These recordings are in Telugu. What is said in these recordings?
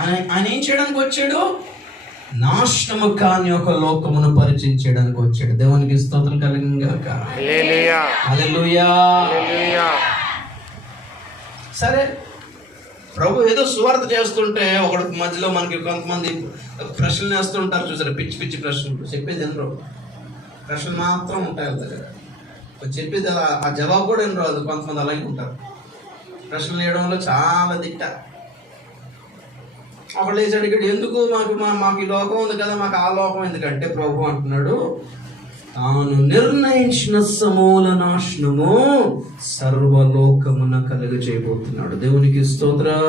ఆయన ఏం చేయడానికి వచ్చాడు? నాశనము కాని ఒక లోకమును పరిచయం చేయడానికి వచ్చాడు. దేవునికి స్తోత్రం కలుగును గాక. హల్లెలూయా. సరే, ప్రభు ఏదో సువార్త చేస్తుంటే ఒకటి మధ్యలో మనకి కొంతమంది ప్రశ్నలు వేస్తుంటారు చూసారు, పిచ్చి పిచ్చి ప్రశ్నలు. చెప్పేది ఎన్నో ప్రశ్నలు మాత్రం ఉంటాయి వాళ్ళ దగ్గర, చెప్పేది ఆ జవాబు కూడా ఎన్నో రాదు. కొంతమంది అలాగే ఉంటారు. ప్రశ్నలు వేయడంలో చాలా దిట్ట. ఒకళ్ళు వేసాడు ఇక్కడ, ఎందుకు మాకు ఈ లోకం ఉంది కదా, మాకు ఆ లోకం ఎందుకంటే ప్రభు అంటున్నాడు, తాను నిర్ణయించిన సమూల నాశనము సర్వలోకమున కలుగ చేయబోతున్నాడు. దేవునికి స్తోత్రం.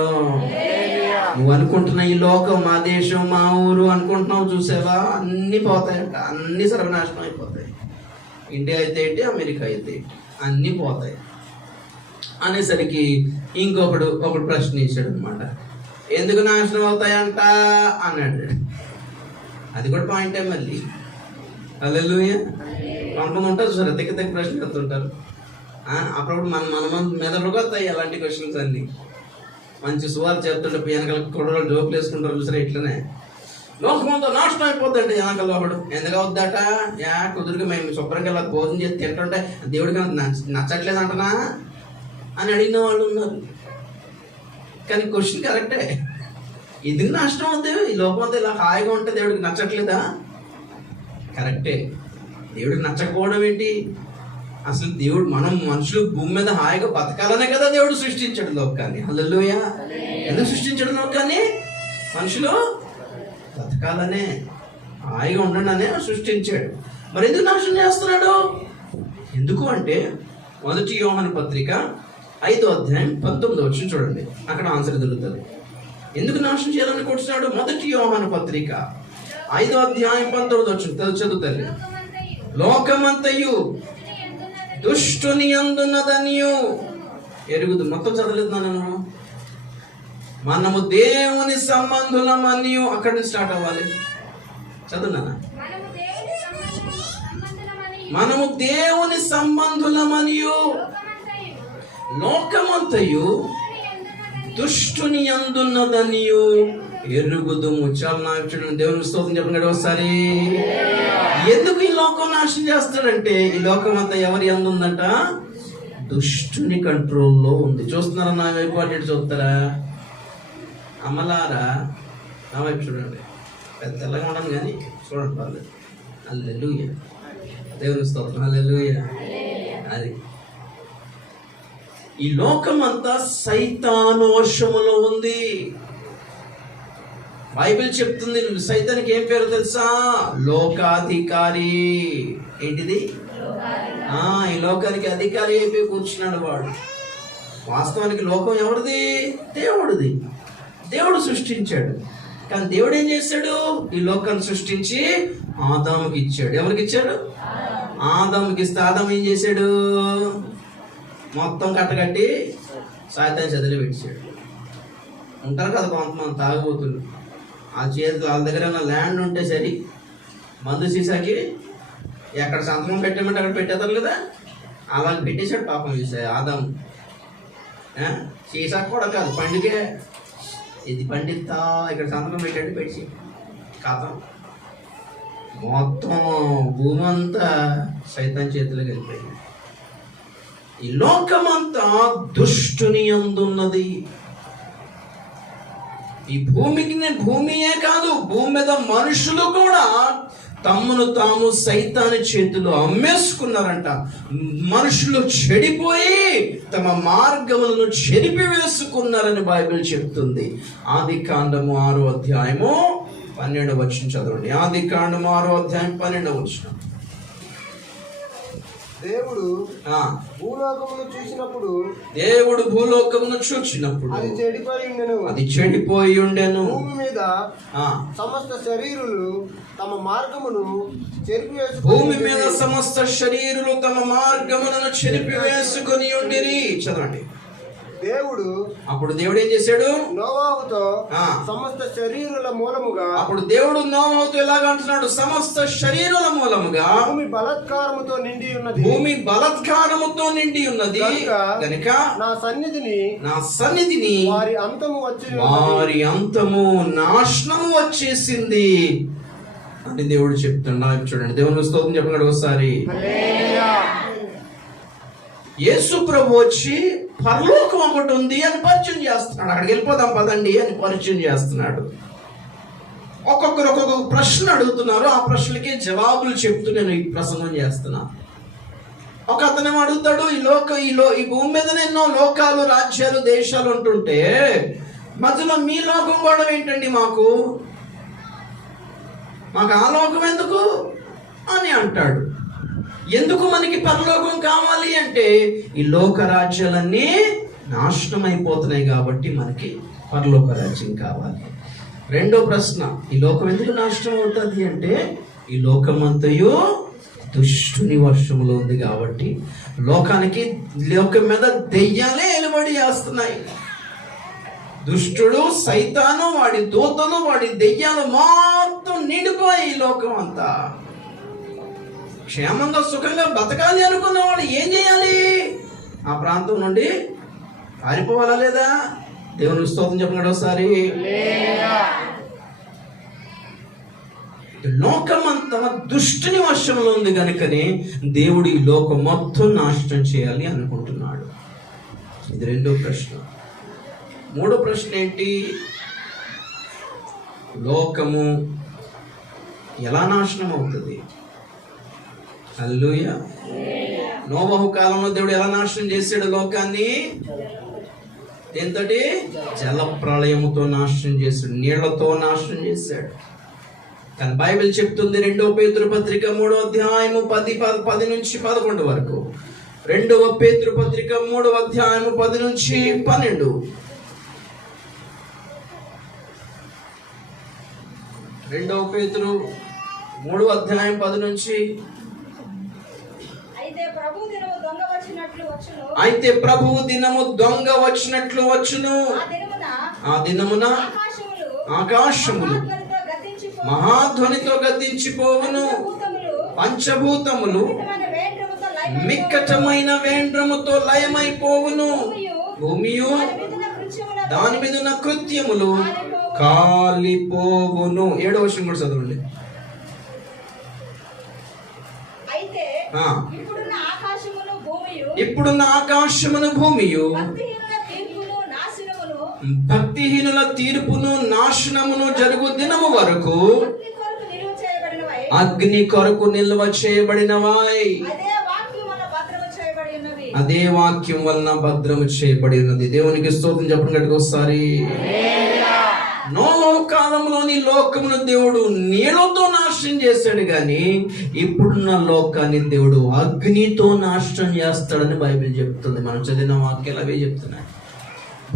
నువ్వు అనుకుంటున్న ఈ లోకం, మా దేశం, మా ఊరు అనుకుంటున్నావు చూసావా, అన్నీ పోతాయంట. అన్నీ సర్వనాశనం అయిపోతాయి. ఇండియా అయితే ఏంటి, అమెరికా అయితే ఏంటి, అన్నీ పోతాయి అనేసరికి ఒకడు ప్రశ్న వేసాడు అనమాట. ఎందుకు నాశనం అవుతాయంట అన్నాడు. అది కూడా పాయింటే మళ్ళీ. హల్లెలూయా. కొంతమంది ఉంటారు సార్, తెగ ప్రశ్నలు చెప్తుంటారు. అప్పుడప్పుడు మన మెదడుగా వస్తాయి అలాంటి క్వశ్చన్స్ అన్నీ. మంచి సువార్త చెప్తుంటే వెనకాల కూడా జోకులు వేసుకుంటారు చూసారా, ఇట్లనే లోకమంతా నాశనం అయిపోద్దండి వెనకాల ఒకడు. ఎందుకు అవుద్దట? కుదురుగా మేము శుభ్రంగా ఇలా భోజనం చేసి తింటుంటే దేవుడికి నచ్చట్లేదు అంటనా అని అడిగిన వాళ్ళు ఉన్నారు. కానీ క్వశ్చన్ కరెక్టే. ఎందుకు నాశనం అవుతాయి? ఈ లోకం అంతా ఇలా హాయిగా ఉంటే దేవుడికి నచ్చట్లేదా? కరెక్టే. దేవుడికి నచ్చకపోవడం ఏంటి? అసలు దేవుడు, మనం మనుషులు భూమి మీద హాయిగా బతకాలనే కదా దేవుడు సృష్టించాడు లోకాన్ని. హల్లెలూయా. ఎందుకు సృష్టించాడు లోకాన్ని? మనుషులు బతకాలనే, హాయిగా ఉండడానే సృష్టించాడు. మరి ఎందుకు నాశనం చేస్తున్నాడు? ఎందుకు అంటే 1 యోహాను పత్రిక 5వ అధ్యాయం 19వ వచనం చూడండి, అక్కడ ఆన్సర్ దొరుకుతుంది. ఎందుకు నాశనం చేయాలని కూర్చున్నాడు? 1 యోహాను పత్రిక 5వ అధ్యాయం 19వ వచనం చదువుతారు. లోకమంతయు దుష్టుని యందున్నదనియు ఎరుగుదు. మొత్తం చదవలేదు నేను. మనము దేవుని సంబంధులమనియు, అక్కడి నుంచి స్టార్ట్ అవ్వాలి. చదువునా? మనము దేవుని సంబంధులమనియు లోకమంతయు దుష్టుని యందున్నదనియు ఎరుగుదుము. చాలా నాయకుడు దేవుని స్తోత్రం చెప్పండి ఒకసారి. ఎందుకు ఈ లోకం నాశనం చేస్తాడంటే, ఈ లోకం అంతా ఎవరి యందు ఉందంట? దుష్టుని కంట్రోల్లో ఉంది. చూస్తున్నారా నా వైపు? అటు చూస్తారా? అమలారా నా వైపు చూడండి. పెద్ద తెల్లగా ఉండను కానీ చూడండి, పర్లేదు. హల్లెలూయా. దేవుని స్తోత్రం. హల్లెలూయా. అది ఈ లోకం అంతా సైతాను వశములో ఉంది. బైబిల్ చెప్తుంది, సైతానికి ఏం పేరు తెలుసా? లోకాధికారి. ఏంటిది? ఈ లోకానికి అధికారి అయిపోయి కూర్చున్నాడు వాడు. వాస్తవానికి లోకం ఎవరిది? దేవుడిది. దేవుడు సృష్టించాడు. కానీ దేవుడు ఏం చేశాడు? ఈ లోకాన్ని సృష్టించి ఆదాముకి ఇచ్చాడు. ఎవరికి ఇచ్చాడు? ఆదాముకి ఇస్తే ఆదాము ఏం చేశాడు? మొత్తం కట్టగట్టి సాయితాన్ని చదివి పెట్టాడు. ఉంటారు కదా కొంతమంది తాగుబోతులు, ఆ చేతిలో వాళ్ళ దగ్గర ఉన్న ల్యాండ్ ఉంటే సరి, మందు సీసాకి ఎక్కడ సంతకం పెట్టామంటే అక్కడ పెట్టేస్తారు కదా, అలా పెట్టేశాడు పాపం ఆదాము. సీసా కూడా కాదు, పండుగే. ఇది పండిస్తా ఇక్కడ సంతకం పెట్టండి పెట్టి కథం మొత్తం భూమి అంతా సైతాన్ చేతిలోకి వెళ్ళిపోయింది. ఈ లోకమంతా దుష్టుని యందున్నది. ఈ భూమియే కాదు, భూమి మీద మనుషులు కూడా తమను తాము సైతాని చేతిలో అమ్మేసుకున్నారంట. మనుషులు చెడిపోయి తమ మార్గములను చెరిపి వేసుకున్నారని బైబిల్ చెప్తుంది. ఆదికాండము 6వ అధ్యాయము 12వ వచనం చదవండి. ఆదికాండము 6వ అధ్యాయం 12వ వచనం. దేవుడు భూలోకమును చూచినప్పుడు అది చెడిపోయి ఉండెను. భూమి మీద సమస్త శరీరులు తమ మార్గమును చెరిపివేసుకొని ఉండిరి. చదవండి. అప్పుడు దేవుడు ఏం చేశాడు? నోవాహుతో సమస్త శరీరుల మూలముగా, అప్పుడు దేవుడు నోవాహుతో ఎలాగ అంటున్నాడు? సమస్త శరీరుల మూలముగా భూమి బలాత్కారముతో నిండి ఉన్నది, భూమి బలాత్కారముతో నిండి ఉన్నది కనుక నా సన్నిధిని వారి అంతము నాశనము వచ్చేసింది అని దేవుడు చెప్తున్నాడు. చూడండి, దేవుని స్తోత్రం చెప్పండి ఒకసారి. యేసు ప్రభు వచ్చి పరలోకం ఒకటి ఉంది అని పరిచయం చేస్తున్నాడు. అక్కడికి వెళ్ళిపోదాం పదండి అని పరిచయం చేస్తున్నాడు. ఒక్కొక్కరు ఒక్కొక్క ప్రశ్న అడుగుతున్నారు. ఆ ప్రశ్నలకి జవాబులు చెప్తూ నేను ఈ ప్రసంగం చేస్తున్నా. ఒక అతనేమో అడుగుతాడు, ఈ భూమి మీద ఎన్నో లోకాలు, రాజ్యాలు, దేశాలు ఉంటుంటే మధ్యలో మీ లోకం కూడా ఏంటండి? మాకు ఆ లోకం ఎందుకు అని అంటాడు. ఎందుకు మనకి పరలోకం కావాలి అంటే ఈ లోక రాజ్యాలన్నీ నాశనం అయిపోతున్నాయి కాబట్టి మనకి పరలోక రాజ్యం కావాలి. రెండో ప్రశ్న, ఈ లోకం ఎందుకు నాశనం అవుతుంది అంటే ఈ లోకమంతయు దుష్టుని వశములో ఉంది కాబట్టి లోకం మీద దెయ్యాలే ఎలుబడి చేస్తున్నాయి. దుష్టుడు, సైతాను, వాడి దూతలు, వాడి దెయ్యాలు మొత్తం నిండిపోయి ఈ లోకం అంతా. క్షేమంగా సుఖంగా బతకాలి అనుకున్న వాళ్ళు ఏం చేయాలి? ఆ ప్రాంతం నుండి పారిపోవాలా లేదా? దేవుని స్తోత్రం చెప్పండి ఒకసారి. లోకమంతా దుష్టుని వశంలో ఉంది కనుకనే దేవుడు ఈ లోకం మొత్తం నాశనం చేయాలి అనుకుంటున్నాడు. ఇది రెండో ప్రశ్న. మూడో ప్రశ్న ఏంటి? లోకము ఎలా నాశనం అవుతుంది? హల్లెలూయా. నోవహు కాలంలో దేవుడు ఎలా నాశనం చేశాడు లోకాన్ని? దేంతోటి? జల ప్రళయముతో నాశనం చేశాడు, నీళ్లతో నాశనం చేశాడు. కానీ బైబిల్ చెప్తుంది 2వ పేతురు పత్రిక 3వ అధ్యాయము 10 నుంచి 11 వరకు. 2వ పేతురు పత్రిక 3వ అధ్యాయము 10 నుంచి 12. 2వ పేతురు 3వ అధ్యాయం 10 నుంచి. అయితే ప్రభువు దినము దొంగ వచ్చినట్లు వచ్చును. ఆ దినమున ఆకాశములు మహాధ్వనితో గతించిపోవును, పంచభూతములు మిక్కటమైన వేండ్రముతో లయమైపోవును, భూమియు దాని మీద ఉన్న కృత్యములు కాలిపోవును. 7వ వచనం కూడా చదవండి. ఇప్పుడున్న ఆకాశమును భూమియు భక్తిహీనుల తీర్పును నాశనమును జరుగు దినము వరకు అగ్ని కొరకు నిల్వ చేయబడినవాయ్. అదే వాక్యం వలన భద్రము చేయబడి ఉన్నది. దేవునికి స్తోత్రం చెప్పండి గట్టిగా ఒకసారి. నోవహు కాలంలోని లోకమును దేవుడు నీళ్లతో నాశనం చేశాడు, కానీ ఇప్పుడున్న లోకాన్ని దేవుడు అగ్నితో నాశనం చేస్తాడని బైబిల్ చెప్తుంది. మనం చదివిన వాక్యాలు అవే చెప్తున్నాయి.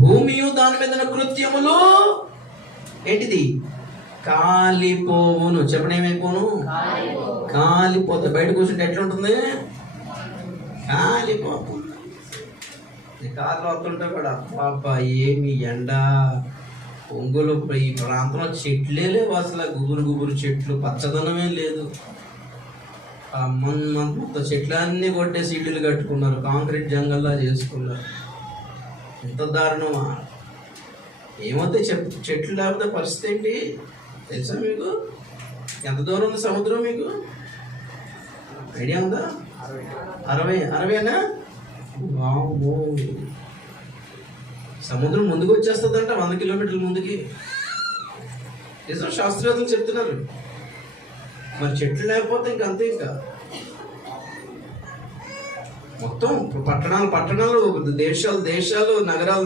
భూమియు దాని మీద కృత్యములు ఏంటిది? కాలిపోవును. చెప్పండి, ఏమైపోను? కాలిపోతే. బయట కూర్చుంటే ఎట్లుంటుంది? కాలిపోతుంది. కార్లో వస్తుంటే కూడా పాపా ఏమి ఎండ, ఒంగోలు ఈ ప్రాంతంలో చెట్లే లేవు అసలు. గుబురు చెట్లు, పచ్చదనమే లేదు. మొత్తం చెట్లన్నీ కొట్టేసి ఇల్లులు కట్టుకున్నారు, కాంక్రీట్ జంగల్లా చేసుకున్నారు. ఎంత దారుణమా! ఏమవుతాయి చెట్లు లేకపోతే పరిస్థితి ఏంటి తెలుసా మీకు? ఎంత దూరం ఉంది సముద్రం? మీకు ఐడియా ఉందా? 60 సముద్రం ముందుకు వచ్చేస్తుందంట 100 కిలోమీటర్ల ముందుకి. నిజం, శాస్త్రవేత్తలు చెప్తున్నారు. మరి చెట్లు లేకపోతే ఇంకంతే. ఇంకా మొత్తం పట్టణాలు, దేశాలు, నగరాలు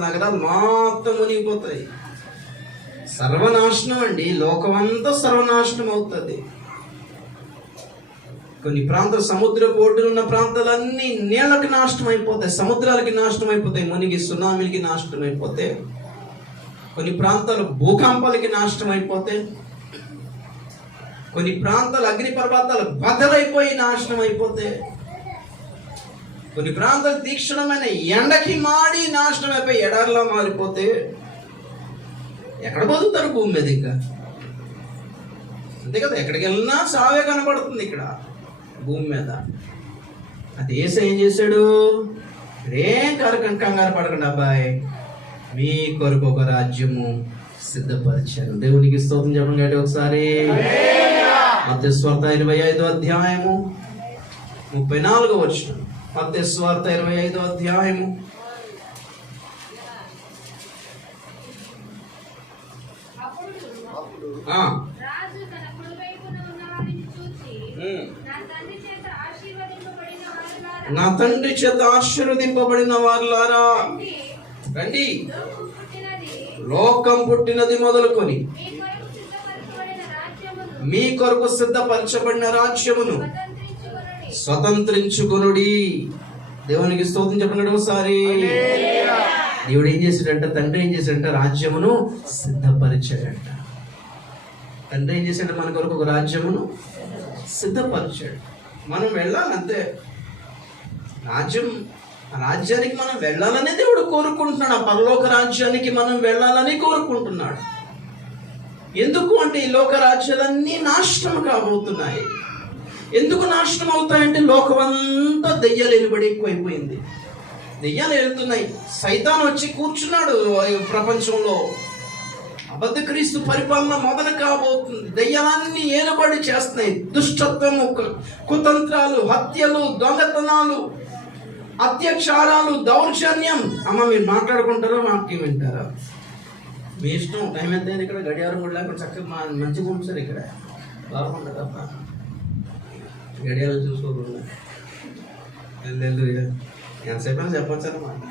మొత్తం మునిగిపోతాయి. సర్వనాశనం అండి. లోకం అంతా సర్వనాశనం అవుతుంది. కొన్ని ప్రాంతాలు, సముద్ర ఒడ్డున ఉన్న ప్రాంతాలన్నీ నీళ్ళకి నాశనం అయిపోతాయి, సముద్రాలకి నాశనం అయిపోతాయి, మునిగి సునామీలకి నాశనం అయిపోతాయి. కొన్ని ప్రాంతాలు భూకంపాలకి నాశనం అయిపోతాయి. కొన్ని ప్రాంతాలు అగ్ని పర్వతాలు బద్దలైపోయి నాశనం అయిపోతాయి. కొన్ని ప్రాంతాలు తీక్షణమైన ఎండకి మాడి నాశనం అయిపోయి ఎడారిలా మారిపోతే ఎక్కడ బతుకుతారు భూమి మీద? ఇంకా అంతే కదా, ఎక్కడికి వెళ్ళినా సావే కనపడుతుంది ఇక్కడ భూమి మీద. అది యేసు ఏం చేశాడు? ఏం కంగారు పడకండి అబ్బాయి, మీ కొరకు ఒక రాజ్యము సిద్ధపరిచాను. దేవునికి స్తోత్రం చెప్పండి గట్టి ఒకసారి. మత్తయి సువార్త 25వ అధ్యాయము 34వ వచనం. మత్తయి సువార్త 25వ అధ్యాయము 34వ నా తండ్రి చేత ఆశీర్వదింపబడిన వారులారా, రండి, లోకం పుట్టినది మొదలుకొని మీ కొరకు సిద్ధపరచబడిన రాజ్యమును స్వతంత్రించుకొనుడి. దేవునికి స్తోత్రం చెప్పండి ఒకసారి. దేవుడు ఏం చేశాడంట? తండ్రి ఏం చేశాడంట? రాజ్యమును సిద్ధపరిచాడంట. తండ్రి ఏం చేశాడు? మన కొరకు ఒక రాజ్యమును సిద్ధపరిచాడు. మనం వెళ్ళాలంతే. రాజ్యానికి మనం వెళ్ళాలని దేవుడు కోరుకుంటున్నాడు. ఆ పరలోక రాజ్యానికి మనం వెళ్ళాలని కోరుకుంటున్నాడు. ఎందుకు అంటే ఈ లోక రాజ్యాలన్నీ నాశనం కాబోతున్నాయి. ఎందుకు నాశనం అవుతాయంటే లోకం అంతా దెయ్యాలు ఎలుబడి ఎక్కువైపోయింది. దెయ్యాలు వెళ్తున్నాయి. సైతాన్ వచ్చి కూర్చున్నాడు ప్రపంచంలో. అబద్ధ క్రీస్తు పరిపాలన మొదలు కాబోతుంది. దెయ్యాలన్నీ ఏలుబడి చేస్తున్నాయి. దుష్టత్వము, కుతంత్రాలు, హత్యలు, దొంగతనాలు, అత్యాచారాలు, దౌర్జన్యం. అమ్మ మీరు మాట్లాడుకుంటారా వాక్యం వింటారా? మీ ఇష్టం. టైం ఎంత అయింది? ఇక్కడ గడియారం కూడా లేకుండా చక్కగా మంచిగా ఉంచారు. ఇక్కడ బాగుండదమ్మా, గడియారం చూసుకోకుండా వెళ్ళు. ఎంతసేపు అని చెప్పొచ్చనమాట.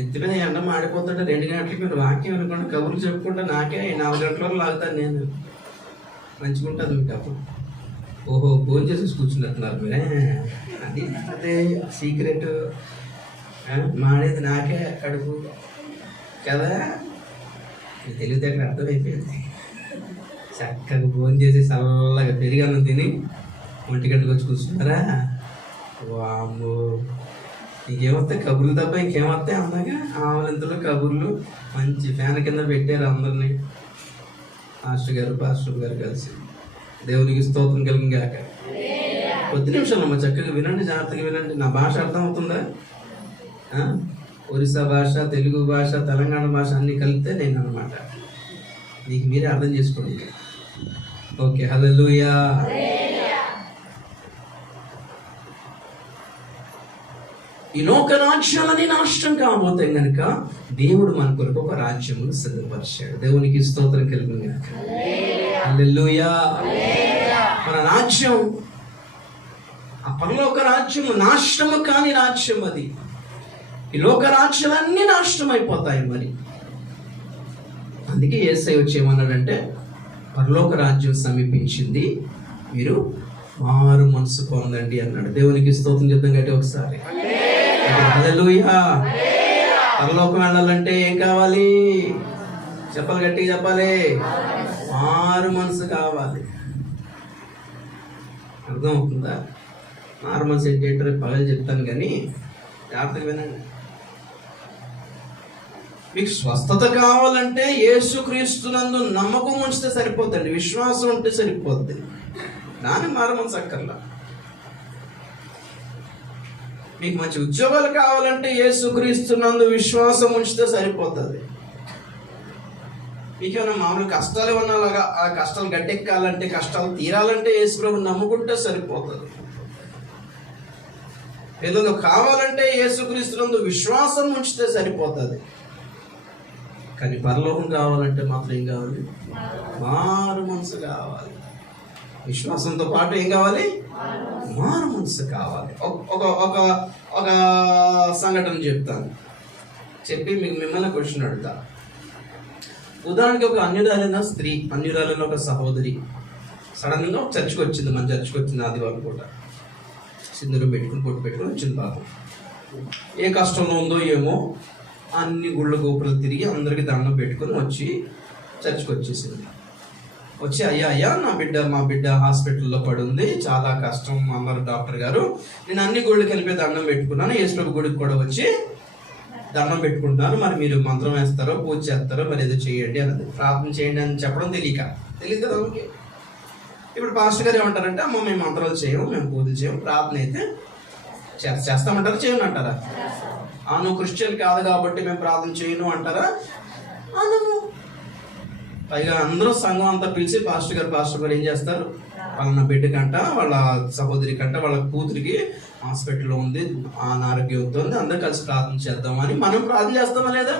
ఎత్తి మీద ఎండ మాడిపోతుంటే 2 గంటలకి మీరు వాక్యం అనుకుంటే కబుర్లు చెప్పుకుంటే నాకే 4 గంటల వరకు లాగుతాను నేను. మంచిగా ఉంటుంది మీకు అప్పుడు. ఓహో, ఫోన్ చేసి కూర్చున్నట్టున్నారు మీరే. అది అదే సీక్రెట్. మాడేది నాకే కడుపు కదా. తెలివితేటలు అర్థమైపోయింది. చక్కగా ఫోన్ చేసి చల్లగా పెరిగాను తిని 1 గంటకు వచ్చి కూర్చున్నారా? వామ్మో, ఇంకేమొస్తాయి? కబుర్లు తప్ప ఇంకేమొస్తాయి? అందాక ఆవలింతలు కబుర్లు. మంచి ఫ్యాన్ కింద పెట్టారు అందరినీ. పాస్టర్ గారు కలిసి. దేవునికి స్తోత్రం కలిగిన గాక. కొద్ది నిమిషాలు అమ్మ, చక్కగా వినండి, జాగ్రత్తగా వినండి. నా భాష అర్థం అవుతుందా? ఒరిస్సా భాష, తెలుగు భాష, తెలంగాణ భాష అన్నీ కలిపితే నేను అన్నమాట. మీకు మీరే అర్థం చేసుకోండి. ఓకే, హల్లెలూయా. ఈ లోక రాజ్యాలని నాశనం కాబోతాయి కనుక దేవుడు మన కొరకు ఒక రాజ్యమును సిద్ధపరిచాడు. దేవునికి స్తోత్రం కలిగిన గాక. హల్లెలూయా. మన రాజ్యం, ఆ పరలోక రాజ్యము నాశనము కాని రాజ్యం అది. ఈ లోక రాజ్యాలన్నీ నాశనం అయిపోతాయి. మరి అందుకే యేసయ్య వచ్చి ఏమన్నాడంటే, పరలోక రాజ్యం సమీపించింది, మీరు మారు మనసు పొందండి అన్నాడు. దేవునికి స్తోత్రం చెప్తాం గట్టి ఒకసారి. హల్లెలూయా. పరలోకం వెళ్ళాలంటే ఏం కావాలి? చెప్పాలి, గట్టిగా చెప్పాలి. మారు మనసు కావాలి. అర్థం అవుతుందా? మారు మనసు ఏంటంటే పగలు చెప్తాను కానీ జాగ్రత్తగా వినండి. మీకు స్వస్థత కావాలంటే యేసుక్రీస్తునందు నమ్మకం ఉంచితే సరిపోద్దండి. విశ్వాసం ఉంటే సరిపోద్ది. దాన్ని మారు మనసు అక్కర్లా. మీకు మంచి ఉద్యోగాలు కావాలంటే యేసుక్రీస్తునందు విశ్వాసం ఉంచితే సరిపోతుంది. మీకేమైనా మామూలు కష్టాలు ఏమన్నా ఆ కష్టాలు గట్టెక్కాలంటే, కష్టాలు తీరాలంటే యేసుప్రభుని నమ్ముకుంటే సరిపోతుంది. ఏదో కావాలంటే యేసుక్రీస్తునందు విశ్వాసం ఉంచితే సరిపోతుంది. కానీ పరలోకం కావాలంటే మాత్రం ఏం కావాలి? మారు మనసు కావాలి. విశ్వాసంతో పాటు ఏం కావాలి? మారు మనసు కావాలి. ఒక సంఘటన చెప్తాను, చెప్పి మిమ్మల్ని క్వశ్చన్ అడుగుతా. ఉదాహరణకి ఒక అన్యురాలైన స్త్రీ, అన్యురాలైన ఒక సహోదరి సడన్గా ఒక చర్చికి వచ్చింది. మన చర్చికి వచ్చింది ఆదివారం పూట. సింధూరం పెట్టుకుని, పొట్టు పెట్టుకుని వచ్చింది. పాపం ఏ కష్టంలో ఉందో ఏమో, అన్ని గుళ్ళ గోపురాలు తిరిగి అందరికి దండం పెట్టుకుని వచ్చి చర్చికి వచ్చేసింది. వచ్చి అయ్యా మా బిడ్డ హాస్పిటల్లో పడి ఉంది, చాలా కష్టం అన్నారు డాక్టర్ గారు. నేను అన్ని గుళ్ళకి వెళ్ళిపోయి దండం పెట్టుకున్నాను, యేసుప్రభు గుడికి కూడా వచ్చి దండం పెట్టుకుంటున్నాను, మరి మీరు మంత్రం వేస్తారో పూజ చేస్తారో మరి ఏదో చేయండి అన్నది. ప్రార్థన చేయండి అని చెప్పడం తెలియదు కదా ఆమెకి. ఇప్పుడు పాస్టర్ గారు ఏమంటారంటే, అమ్మ మేము మంత్రాలు చేయము, మేము పూజలు చేయము, ప్రార్థన అయితే చేస్తామంటారా చేయను అంటారా? నువ్వు క్రిస్టియన్ కాదు కాబట్టి మేము ప్రార్థన చేయను అంటారా? అనము. పైగా అందరూ సంఘం అంతా పిలిచి పాస్టర్ గారు ఏం చేస్తారు, వాళ్ళ బిడ్డ కంట, వాళ్ళ సహోదరి కంట, వాళ్ళ కూతురికి హాస్పిటల్లో ఉంది, అనారోగ్యంతో ఉంది, అందరూ కలిసి ప్రార్థన చేద్దామని మనం ప్రార్థన చేస్తామా లేదా?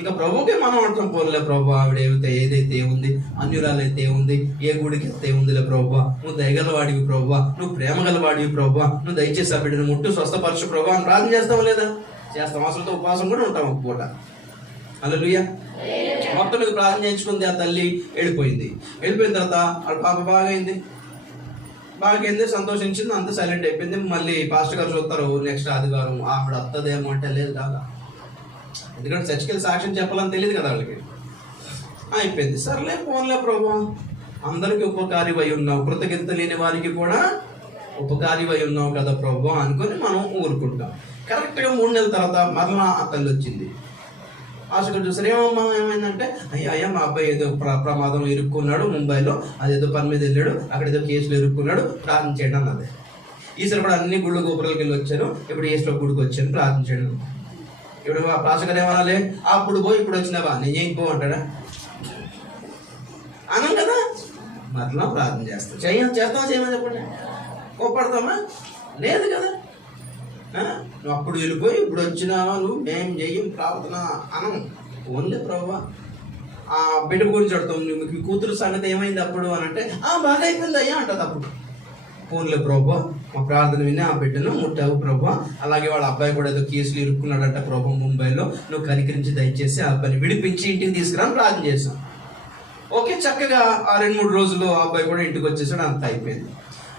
ఇంకా ప్రభుకే మనం అంటాం, పోలే ప్రభు ఆవిడ ఏదైతే ఉంది, అన్యురాలు అయితే ఉంది, ఏ గుడికి అయితే ఉందిలే ప్రభు, నువ్వు దయగలవాడివి ప్రభు, నువ్వు ప్రేమ గలవాడివి ప్రభు, నువ్వు దయచేసి ఆ బిడ్డను ముట్టు స్వస్థపరచు ప్రభు అని ప్రార్థన చేస్తామా లేదా? చేస్తాం. అవసరంతో ఉపవాసం కూడా ఉంటాం ఒక పూట. హల్లెలూయా. మొత్తం మీద ప్రార్థన చేయించుకుంది, ఆ తల్లి వెళ్ళిపోయిన తర్వాత వాళ్ళ పాప బాగైంది, సంతోషించింది, అంత సైలెంట్ అయిపోయింది. మళ్ళీ పాస్టర్ గారు చూస్తారు నెక్స్ట్ ఆదివారం, ఆవిడ వస్తుందేమో అంటే లేదు కాదా, ఎందుకంటే చర్చికి వెళ్ళి సాక్ష్యం చెప్పాలని తెలియదు కదా వాళ్ళకి. అయిపోయింది, సర్లే పోన్లే ప్రభు, అందరికీ ఉపకారివై ఉన్నావు, కృతజ్ఞత లేని వారికి కూడా ఉపకారివై ఉన్నావు కదా ప్రభు అనుకొని మనం ఊరుకుంటాం. కరెక్ట్గా 3 నెలల తర్వాత మరలా ఆ తల్లి వచ్చింది. ఆశగా చూసారు, ఏమైందంటే అయ్యా మా అబ్బాయి ఏదో ప్రమాదం ఇరుక్కున్నాడు ముంబైలో, అదేదో పని మీద వెళ్ళాడు, అక్కడ ఏదో కేసులో ఇరుక్కున్నాడు, ప్రార్థన చేయడం అన్నది. ఈసారి కూడా అన్ని గుళ్ళు గోపురాలకు వెళ్ళి వచ్చాను, ఇప్పుడు యేసులో గుడికి వచ్చాను ప్రార్థన చేయడం. ఇప్పుడు పాస్టర్ ఏమనాలి, అప్పుడు పోయి ఇప్పుడు వచ్చినావా నేను చేయకపో అంటాడా? అనం కదా. మరలా ప్రార్థన చేస్తాం, చేస్తామా చేయమని చెప్పండి, కోపడతామా? లేదు కదా. నువ్వు అప్పుడు వెళ్ళిపోయి ఇప్పుడు వచ్చినావా, నువ్వు మేము చెయ్యం ప్రార్థన అనం. ఓన్లీ ప్రభు ఆ బిడ్డ గురించి అడుగుతాం, మీ కూతురు సంగతి ఏమైంది అప్పుడు అని అంటే, బాగా అయిపోయింది అయ్యా అంటది. అప్పుడు ఫోన్లే ప్రభు, మా ప్రార్థన విని ఆ బిడ్డను ముట్టావు ప్రభు, అలాగే వాళ్ళ అబ్బాయి కూడా ఏదో కేసులు ఇరుక్కున్నాడంట ప్రభు ముంబైలో, నువ్వు కనికరించి దయచేసి ఆ అబ్బాయిని విడిపించి ఇంటికి తీసుకురాని ప్రార్థన చేశాం. ఓకే, చక్కగా ఆ 2-3 రోజులు ఆ అబ్బాయి కూడా ఇంటికి వచ్చేసాడు, అంత అయిపోయింది.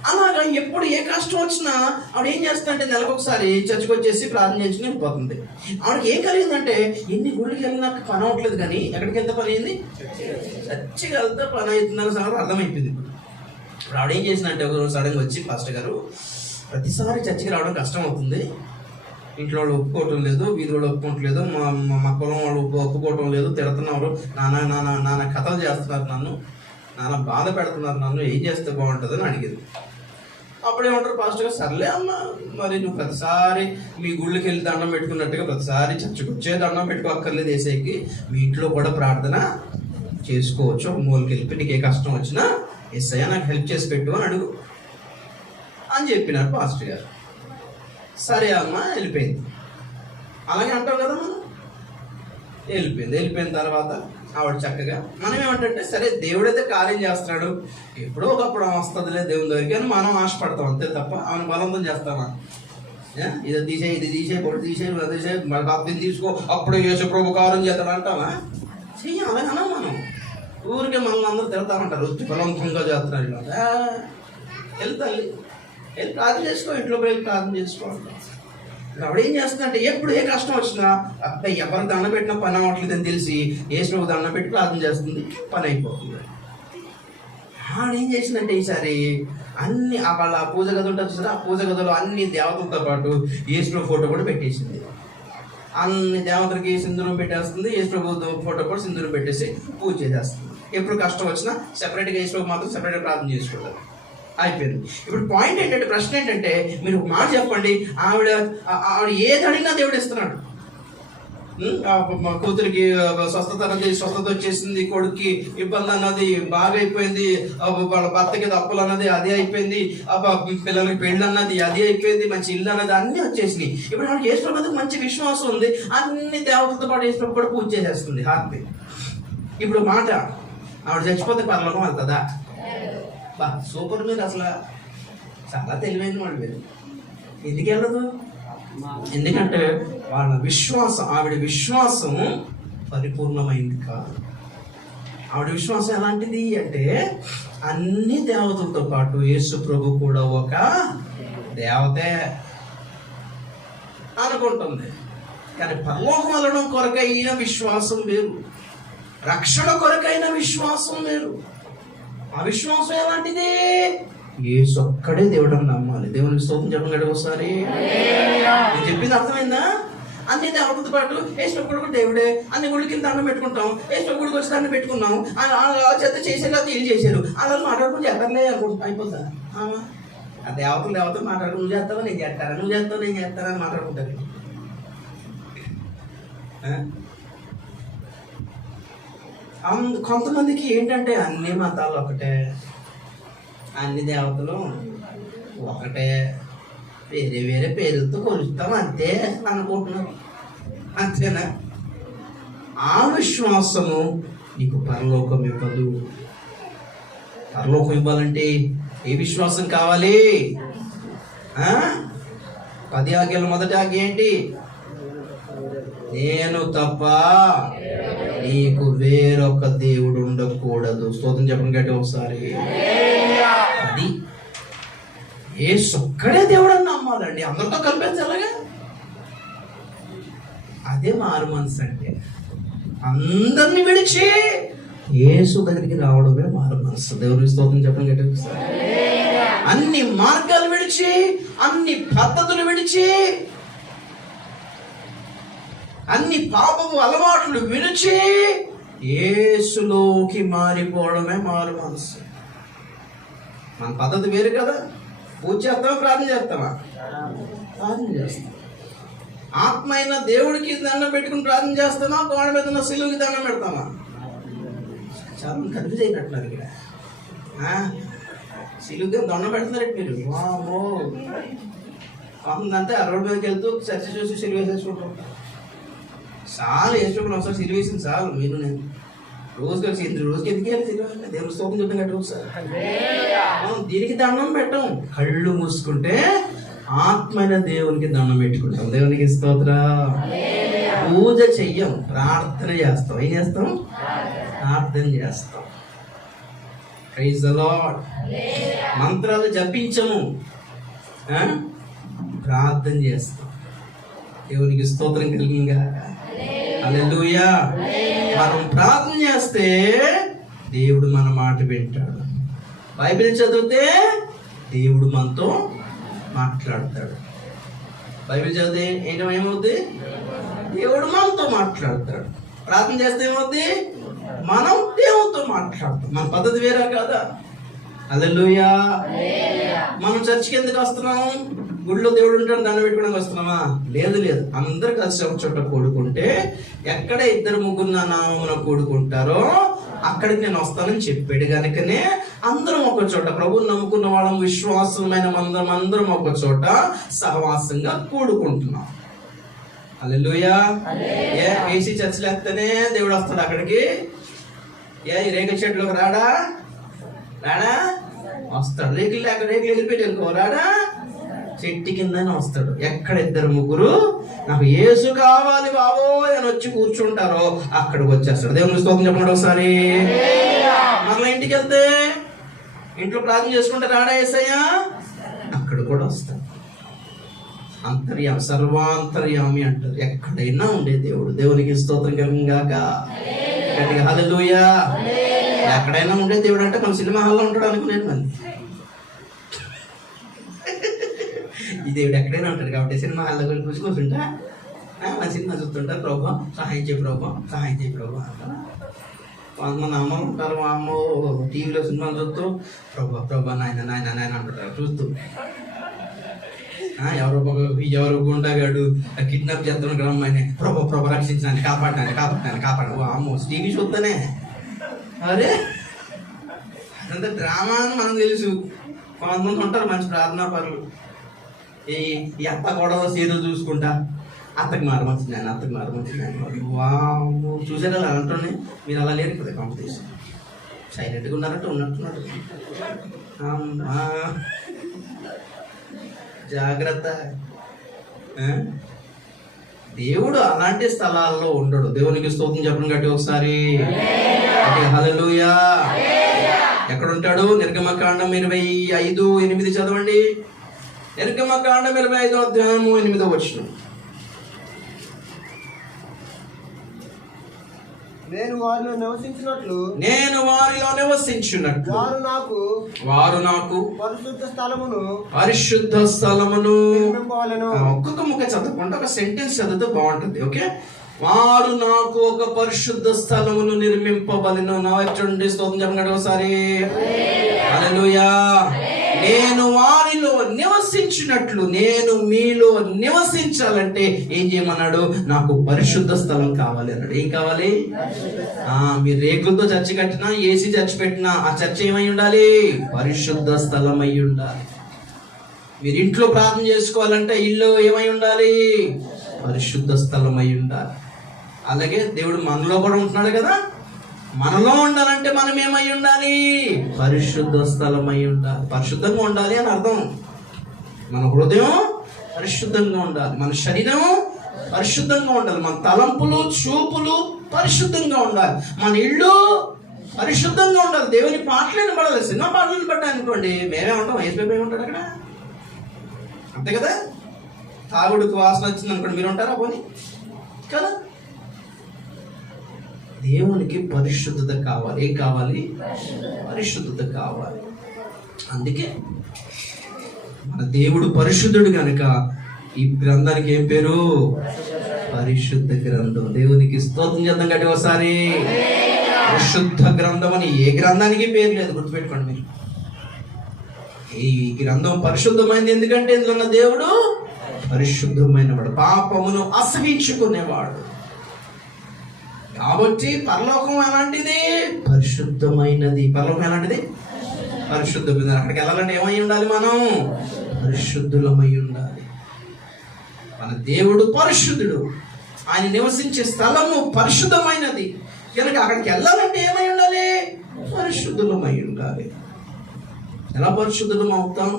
అలాగా ఎప్పుడు ఏ కష్టం వచ్చినా ఆవిడ ఏం చేస్తుందంటే నెలకొకసారి చర్చకు వచ్చేసి ప్రార్థన చేసుకుని వెళ్ళిపోతుంది. ఆవిడకి ఏం కలిగిందంటే, ఎన్ని గుళ్ళకి వెళ్ళినా పని అవ్వట్లేదు, కానీ ఎక్కడికి వెళ్తే పని అయింది, చర్చికి వెళ్తే పని అవుతుందన్న సంగతి అర్థమైపోయింది. ఇప్పుడు ఆవిడ ఏం చేసిందంటే, ఒకరోజు సడన్గా వచ్చి, పాస్టర్ గారు ప్రతిసారి చర్చికి రావడం కష్టం అవుతుంది, ఇంట్లో వాళ్ళు ఒప్పుకోవటం లేదు, వీధి వాళ్ళు ఒప్పుకోవట్లేదు, మా కులం వాళ్ళు ఒప్పుకోవటం లేదు, తిడుతున్నారు, నాన్న కథలు చేస్తున్నారు, నాన్న బాధ పెడుతున్నారు, నన్ను ఏం చేస్తే బాగుంటుందని అడిగింది. అప్పుడేమంటారు పాస్టర్ గారు, సర్లే అమ్మ, మరి నువ్వు ప్రతిసారి మీ గుళ్ళకి వెళ్ళి దండం పెట్టుకున్నట్టుగా ప్రతిసారి చర్చకు వచ్చే దండం పెట్టుకోక్కర్లేదు, ఏసైకి మీ ఇంట్లో కూడా ప్రార్థన చేసుకోవచ్చు, ఒక మూలకి వెళ్ళిపోయి నీకు ఏ కష్టం వచ్చినా ఏసయ్య నాకు హెల్ప్ చేసి పెట్టు అని అడుగు అని చెప్పినారు పాస్టర్ గారు. సరే అమ్మ, వెళ్ళిపోయింది. అలాగే అంటాం కదా మనం. వెళ్ళిపోయిన తర్వాత ఆవిడ చక్కగా, మనం ఏమంటే సరే దేవుడైతే కార్యం చేస్తున్నాడు, ఎప్పుడో ఒకప్పుడు వస్తుందిలే దేవుని దగ్గరికి అని మనం ఆశపడతాం, అంతే తప్ప ఆమెను బలవంతం చేస్తామా? ఇది తీసేయి పొడి తీసేయి మరి బాప్తిని తీసుకో అప్పుడు యేసు ప్రభు కార్యం చేస్తాడు అంటామా? అలాగే అన్నా మనం. ఊరికే మనల్ని అందరూ తిడతామంటారు, బలవంతంగా చేస్తున్నారు ఇలా. వెళ్ళి ప్రార్థన చేసుకో, ఇంట్లో పోయి ప్రార్థన చేసుకోవాలి. ఆవిడ ఏం చేస్తుందంటే, ఎప్పుడు ఏ కష్టం వచ్చినా అబ్బాయి ఎవరు దండం పెట్టినా పని అవ్వట్లేదని తెలిసి యేసు దండం పెట్టి ప్రార్థన చేస్తుంది, పని అయిపోతుంది. ఆవిడ ఏం చేసిందంటే ఈసారి అన్ని వాళ్ళ పూజ గది ఉంటుంది చూసారా, ఆ పూజ గదిలో అన్ని దేవతలతో పాటు యేసు ఫోటో కూడా పెట్టేసింది. అన్ని దేవతలకి సింధూరం పెట్టేస్తుంది, యేసు ప్రభు ఫోటో కూడా సింధూరం పెట్టేసి పూజ చేసేస్తుంది. ఎప్పుడు కష్టం వచ్చినా సెపరేట్గా యేసు ప్రభు మాత్రం సెపరేట్గా ప్రార్థన చేసుకుంటారు. అయిపోయింది. ఇప్పుడు పాయింట్ ఏంటంటే, ప్రశ్న ఏంటంటే, మీరు ఒక మాట చెప్పండి, ఆవిడ ఏది అడిగినా దేవుడు ఇస్తున్నాడు. కూతురికి స్వస్థత వచ్చేసింది, కొడుక్కి ఇబ్బంది అన్నది బాగా అయిపోయింది, వాళ్ళ భర్తకి అప్పులు అన్నది అదే అయిపోయింది, పిల్లలకి పెళ్ళి అన్నది అదే అయిపోయింది, మంచి ఇల్లు అన్నది అన్నీ వచ్చేసినాయి. ఇప్పుడు ఆవిడ యేసు ప్రభువుకి మంచి విశ్వాసం ఉంది, అన్ని దేవతలతో పాటు యేసు ప్రభు కూడా పూజ చేసేస్తుంది, హ్యాపీ. ఇప్పుడు మాట, ఆవిడ చచ్చిపోతే పరలోకం వెళ్తుందా? సూపర్, మీరు అసలు చాలా తెలివైన వాళ్ళు మీరు. ఎందుకు వెళ్ళదు? ఎందుకంటే వాళ్ళ విశ్వాసం, ఆవిడ విశ్వాసం పరిపూర్ణమైంది కాదు. ఆవిడ విశ్వాసం ఎలాంటిది అంటే, అన్ని దేవతలతో పాటు యేసు ప్రభు కూడా ఒక దేవతే అనుకుంటుంది. కానీ పరలోకం వెళ్ళడం కొరకైన విశ్వాసం వేరు, రక్షణ కొరకైన విశ్వాసం వేరు. అవిశ్వాసం ఎలాంటిది? యేసు ఒక్కడే దేవుడు అని నమ్మాలి. దేవునికి స్తోత్రం చెప్పండి ఒకసారి. నేను చెప్పింది అర్థమైందా? అన్ని దేవతలతో పాటు యేసు కూడా దేవుడే, అన్ని గుడికి దండం పెట్టుకుంటాం, యేసు గుడికి వచ్చి దండం పెట్టుకున్నాం, అలా చేత చేసేలా వీళ్ళు చేశారు, అలా మాట్లాడుకుని చేస్తారులే అనుకుంటా అయిపోతా. ఆ దేవతలు మాట్లాడుకుని నువ్వు చేస్తావా నేను చేస్తారా, నువ్వు చేస్తావు నేను చేస్తారా అని మాట్లాడుకుంటారు. కొంతమందికి ఏంటంటే అన్ని మతాలు ఒకటే, అన్ని దేవతలు ఒకటే, వేరే వేరే పేర్లతో కొలుస్తాం అంతే అనుకుంటున్నారు. అంతేనా? ఆ విశ్వాసము నీకు పరలోకం ఇవ్వదు. పరలోకం ఇవ్వాలంటే ఏ విశ్వాసం కావాలి? 10 ఆజ్ఞల మొదటి ఆజ్ఞ ఏంటి? నేను తప్ప నీకు వేరొక దేవుడు ఉండకూడదు. స్తోత్రం చెప్పండి గట్టి ఒకసారి. అది యేసు ఒక్కడే దేవుడు అని నమ్మాలండి, అందరితో కలిపేసాలాగా. అదే మారు మనసు అంటే. అందరిని విడిచి యేసు దగ్గరికి రావడమే మారు మనసు. దేవుని స్తోత్రం చెప్పండి గట్టి ఒకసారి. అన్ని మార్గాలు విడిచి, అన్ని పద్ధతులు విడిచి, అన్ని పాపపు అలవాట్లు విడిచి యేసులోకి మారిపోవడమే మారు మనసు. మన పద్ధతి వేరు కదా. పూజ చేస్తామా, ప్రార్థన చేస్తామా? ప్రార్థన చేస్తాం. ఆత్మ అయిన దేవుడికి దండం పెట్టుకుని ప్రార్థన చేస్తామా, గోడ మీద ఉన్న సిలువుకి దండం పెడతామా? చాలా కన్ఫ్యూజ్ అయినట్టున్నారు ఇక్కడ. సిలువుకి దండం పెడుతున్నారు మీరు. వామో, అంతే. ఆ రోడ్డు మీదకి వెళ్తూ చర్చ చూసి సిలువ వేసేసుకుంటాం. చాలు వేసుకోకుండా ఒకసారి సిలువ వేసింది చాలు. మీరు నేను రోజుకి ఎందుకు వెళ్ళి సిలువ? దేవుని స్తోత్రం చెప్తాం కట్టి ఒకసారి. దీనికి దండం పెట్టాం. కళ్ళు మూసుకుంటే ఆత్మైన దేవునికి దండం పెట్టుకుంటాం. దేవునికి స్తోత్రం. పూజ చెయ్యం, ప్రార్థన చేస్తాం. ఏం చేస్తాం? ప్రార్థన చేస్తాం. Praise the Lord. మంత్రాలు జపించము, ప్రార్థన చేస్తాం. దేవునికి స్తోత్రం కలిగింగా. హల్లెలూయా. మనం ప్రార్థన చేస్తే దేవుడు మన మాట వింటాడు. బైబిల్ చదివితే దేవుడు మనతో మాట్లాడతాడు. బైబిల్ చదివితే ఏమవుద్ది? దేవుడు మనతో మాట్లాడతాడు. ప్రార్థన చేస్తే ఏమవుద్ది? మనం దేవుడితో మాట్లాడతాం. మన పద్ధతి వేరే కదా. హల్లెలూయా. మనం చర్చికి ఎందుకు వస్తున్నాం? గుళ్ళో దేవుడు ఉంటాడు దండం పెట్టుకోవడానికి వస్తున్నామా? లేదు. అందరు కలిసి ఒక చోట కూడుకుంటే, ఎక్కడ 2-3 నా నామమున కూడుకుంటారో అక్కడికి నేను వస్తానని చెప్పాడు కనుకనే అందరం ఒక చోట, ప్రభువుని నమ్ముకున్న వాళ్ళం, విశ్వాసమైన అందరం ఒక చోట సహవాసంగా కూడుకుంటున్నాం. హల్లెలూయా. ఏసీ చర్చలు వేస్తేనే దేవుడు వస్తాడు అక్కడికి. ఈ రేకుల చెట్లోకి రాడా? వస్తాడు. రేకులు ఎగిరిపెట్టి వెళ్ళుకో, రాడా? చెట్టు కిందనే వస్తాడు. ఎక్కడ 2-3 నాకు యేసు కావాలి బాబోయ్ అని వచ్చి కూర్చుంటారో అక్కడికి వచ్చేస్తాడు. దేవుని స్తోత్రం చెప్పండి ఒకసారి. మరలా ఇంటికి వెళ్తే, ఇంట్లో ప్రార్థన చేసుకుంటే రాడా యేసయ్యా? అక్కడ కూడా వస్తాడు. అంతర్యామి, సర్వాంతర్యామి అంటారు. ఎక్కడైనా ఉండే దేవుడు. దేవునికి స్తోత్రం కలుగుగాక. గట్టిగా హల్లెలూయా. ఎక్కడైనా ఉండే దేవుడు అంటే మన సినిమా హాల్లో ఉంటాడు అనుకునేది. మళ్ళీ ఈ దేవుడు ఎక్కడైనా ఉంటాడు కాబట్టి సినిమా హాల్లో కూర్చుంటా మన సినిమా చూస్తుంటా, ప్రభా సహాయం చేయి, ప్రభా సహాయం చేయి ప్రభా అంటారు. కొంతమంది అమ్మ ఉంటారు, మా అమ్మ టీవీలో సినిమాలు చూస్తూ ప్రభా నాయన నాయన నాయన అంటుంటారు చూస్తూ. ఎవరు గుండాగాడు కిడ్నాప్ చేస్తున్న అమ్మాయిని ప్రభా రక్షించడానికి, కాపాడడానికి. అమ్మో టీవీ చూస్తానే. అరే అదంతా డ్రామా అని మనకు తెలుసు. కొంతమంది ఉంటారు మంచి ప్రార్థనా పరులు. ఈ అత్త గొడవ సీదో చూసుకుంటా, అత్తకి మారమని వాము చూసారు అలా అంటుండే. మీరు అలా లేరు కదా, కాంపిటీషన్ సైలెంట్గా ఉన్నారంటే ఉన్నట్టున్నారు. జాగ్రత్త. దేవుడు అలాంటి స్థలాల్లో ఉండడు. దేవునికి స్తోత్రం చెప్పండి గట్టి ఒకసారి. హల్లెలూయా. ఎక్కడుంటాడు? నిర్గమకాండం 25:8 చదవండి. నిర్గమకాండం 25వ అధ్యాయము 8వ వచనం. నేను వారిలో నివసించినట్లు వారు నాకు పరిశుద్ధ స్థలమును నిర్మింపవలెను. ఒక్కొక్క ముక్క చదవకుండా ఒక సెంటెన్స్ చదివితే బాగుంటుంది. ఓకే, వారు నాకు ఒక పరిశుద్ధ స్థలమును నిర్మింపవలెను. నా చూడండి, స్తోత్రం చెప్పండి ఒకసారి. హల్లెలూయా. నేను వారిలో నివసించినట్లు నేను మీలో నివసించాలంటే ఏం చేయమన్నాడు? నాకు పరిశుద్ధ స్థలం కావాలి అన్నాడు. ఏం కావాలి? మీరు రేకులతో చర్చి కట్టినా, ఏసీ చర్చి పెట్టినా ఆ చర్చి ఏమై ఉండాలి? పరిశుద్ధ స్థలం అయి ఉండాలి. మీరు ఇంట్లో ప్రార్థన చేసుకోవాలంటే ఇల్లు ఏమై ఉండాలి? పరిశుద్ధ స్థలం అయి ఉండాలి. అలాగే దేవుడు మనలో కూడా ఉంటున్నాడు కదా, మనలో ఉండాలంటే మనం ఏమై ఉండాలి? పరిశుద్ధ స్థలం అయి ఉండాలి. పరిశుద్ధంగా ఉండాలి అని అర్థం. మన హృదయం పరిశుద్ధంగా ఉండాలి, మన శరీరం పరిశుద్ధంగా ఉండాలి, మన తలంపులు చూపులు పరిశుద్ధంగా ఉండాలి, మన ఇల్లు పరిశుద్ధంగా ఉండాలి. దేవుని పాటలను పడాలి. సినిమా పాటలను పడ్డాయి అనుకోండి, మేమే ఉంటాం, ఏసుపై ఉంటాడు అక్కడ, అంతే కదా. తాగుడుకు వాసన వచ్చింది అనుకోండి, మీరు ఉంటారా? పోనీ కదా. దేవునికి పరిశుద్ధత కావాలి. ఏం కావాలి? పరిశుద్ధత కావాలి. అందుకే మన దేవుడు పరిశుద్ధుడు కనుక ఈ గ్రంథానికి ఏం పేరు? పరిశుద్ధ గ్రంథం. దేవునికి స్తోత్రం చేద్దాం గట్టి ఒకసారి. పరిశుద్ధ గ్రంథం అని ఏ గ్రంథానికి పేరు లేదు, గుర్తుపెట్టుకోండి మీరు. ఈ గ్రంథం పరిశుద్ధమైనది ఎందుకంటే ఇందులో ఉన్న దేవుడు పరిశుద్ధమైన వాడు, పాపమును అసహించుకునేవాడు. కాబట్టి పరలోకం ఎలాంటిది? పరిశుద్ధమైనది. పరలోకం ఎలాంటిది? పరిశుద్ధమైనది. అక్కడికి వెళ్ళాలంటే ఏమై ఉండాలి? మనం పరిశుద్ధులమై ఉండాలి. మన దేవుడు పరిశుద్ధుడు, ఆయన నివసించే స్థలము పరిశుద్ధమైనది కనుక అక్కడికి వెళ్ళాలంటే ఏమై ఉండాలి? పరిశుద్ధులమై ఉండాలి. ఎలా పరిశుద్ధులం అవుతాం?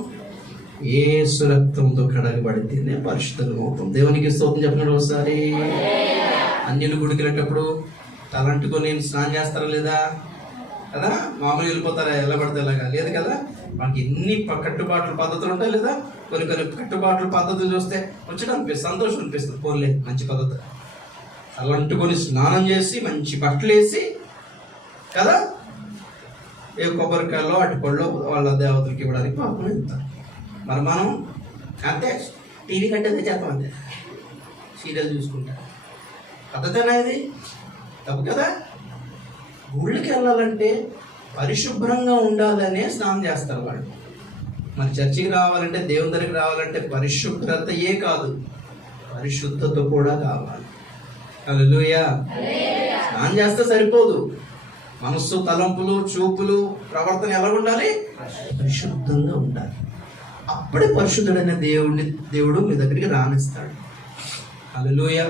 యేసు రక్తంతో కడగబడితేనే పరిశుద్ధులం అవుతాం. దేవునికి స్తోత్రం చెప్పండి ఒకసారి. అన్యులు గుడికి వెళ్ళేటప్పుడు తలంటుకొని స్నానం చేస్తారా లేదా? కదా, మామూలు వెళ్ళిపోతారా? ఎలా పడితే ఎలాగా? లేదు కదా. మనకి ఎన్ని కట్టుబాట్ల పద్ధతులు ఉంటాయి లేదా? కొన్ని కట్టుబాట్ల పద్ధతులు చూస్తే వచ్చడం అనిపిస్తుంది, సంతోషం అనిపిస్తుంది. పోన్లే, మంచి పద్ధతి. తలంటుకొని స్నానం చేసి మంచి బట్టలు వేసి కదా, ఏ కొబ్బరికాయలో అటుపళ్ళు వాళ్ళ దేవతలకి ఇవ్వడానికి పాపం వెళ్తారు. మరి మనం అంతే, టీవీ కట్టేదే చేస్తాం, అంతే, సీరియల్ చూసుకుంటా. పద్ధతేనా ఇది? తప్పు కదా. గుళ్ళకి వెళ్ళాలంటే పరిశుభ్రంగా ఉండాలనే స్నానం చేస్తారు వాళ్ళు. మరి చర్చికి రావాలంటే, దేవుని దగ్గరికి రావాలంటే పరిశుభ్రతయే కాదు, పరిశుద్ధత కూడా కావాలి. హల్లెలూయా. స్నానం చేస్తే సరిపోదు, మనస్సు, తలంపులు, చూపులు, ప్రవర్తన ఎలా ఉండాలి? పరిశుద్ధంగా ఉండాలి. అప్పుడే పరిశుద్ధుడైన దేవుడు మీ దగ్గరికి రానిస్తాడు. హల్లెలూయా.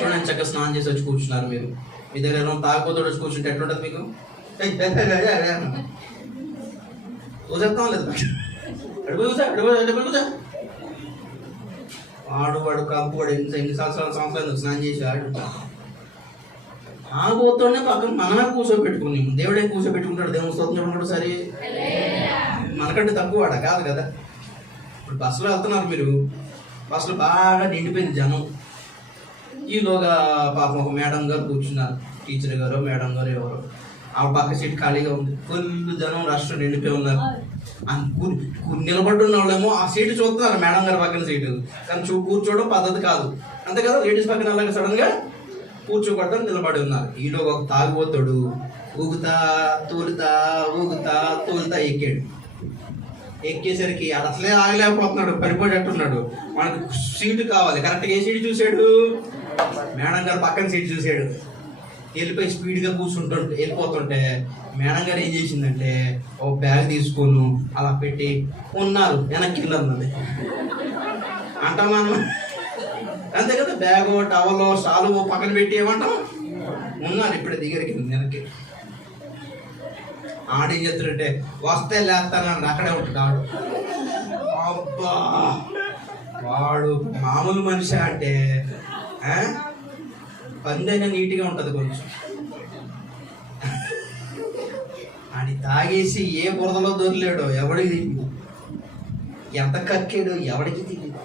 చూడండి, చక్కగా స్నానం చేసి వచ్చి కూర్చున్నారు మీరు. మీ దగ్గర ఏమైనా తాగుపోతూ వచ్చి కూర్చుంటే ఎట్లుంటుంది మీకు? చూసేస్తాం లేదు, వాడు కంపు వాడు ఎన్ని సంవత్సరాలు స్నానం చేసి ఆగిపోతూనే పక్కన మనమే కూర్చోబెట్టుకుని, దేవుడే కూర్చోబెట్టుకుంటాడు. దేవుని స్తోత్రం చెప్పండి సరే. మనకంటే తక్కువ వాడా? కాదు కదా. ఇప్పుడు బస్సులో వెళ్తున్నారు మీరు, బస్సులో బాగా నిండిపోయింది జనం. ఈలోగా పాపం ఒక మేడం గారు కూర్చున్నారు, టీచర్ గారు మేడం గారు ఎవరో. ఆ పక్క సీట్ ఖాళీగా ఉంది, ఫుల్ జనం రష్ నిండిపోయి ఉన్నారు. నిలబడి ఉన్న వాళ్ళేమో ఆ సీటు చూస్తున్నారు, మేడం గారు పక్కన సీటు. కానీ కూర్చోవడం పద్ధతి కాదు, అంతే కదా. లేడీస్ పక్కన అలాగే సడన్ గా కూర్చోబడ్డం నిలబడి ఉన్నారు. ఈలోగా ఒక తాగుబోతాడు ఊగుతా తూలుతా ఎక్కాడు. ఎక్కేసరికి అది అసలే ఆగలేకపోతున్నాడు, పడిపోయేటట్టున్నాడు. మనకు సీటు కావాలి. కరెక్ట్గా ఏ సీటు చూశాడు? మేడం గారు పక్కన సీటు చూశాడు. వెళ్ళిపోయి స్పీడ్గా వెళ్ళిపోతుంటే మేడం గారు ఏం చేసిందంటే ఒక బ్యాగ్ తీసుకొని అలా పెట్టి ఉన్నారు, వెనక్కి వెళ్ళన్నది అంటాం మనం, అంతే కదా. బ్యాగు, టవలో, షాలు పక్కన పెట్టి ఏమంటాం ఉన్నారు. ఇప్పుడే దగ్గరికి వెనక్కి ఆడేం చెప్తాడంటే వస్తే లేస్తానండి, అక్కడే ఉంటాడు. అబ్బా, వాడు మామూలు మనిషి అంటే పందైనా నీట్గా ఉంటుంది కొంచెం. అని తాగేసి ఏ బురదలో దొరిలాడో ఎవడికి తెలియదు, ఎంత కక్కాడో ఎవడికి తెలియదు.